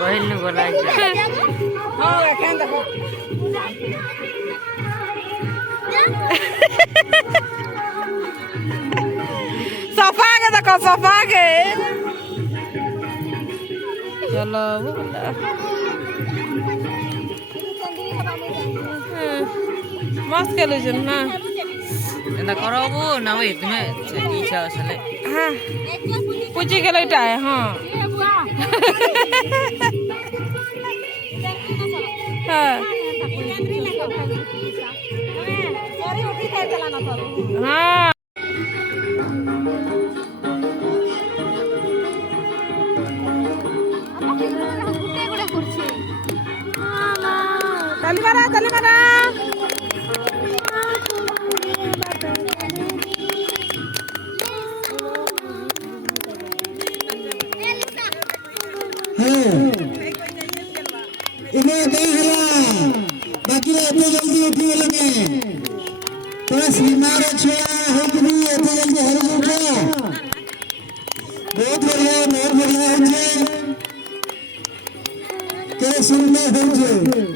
पहिल्नु बोलाइन्छ सफा के देखो सफा के चलो मस्त खेलुछन् ना एन्दा कराबो नभए तुमे इच्छा असले हाँ पूछी के लैटा है हाँ हाँ चली मारा चली मारा इन्हें नहीं हिला बाकी इतने जल्दी उठने लगे बस हमारा छोरा हम भी इतने जल्दी हर उठा बहुत बढ़िया है मुझे क्या सुनना है मुझे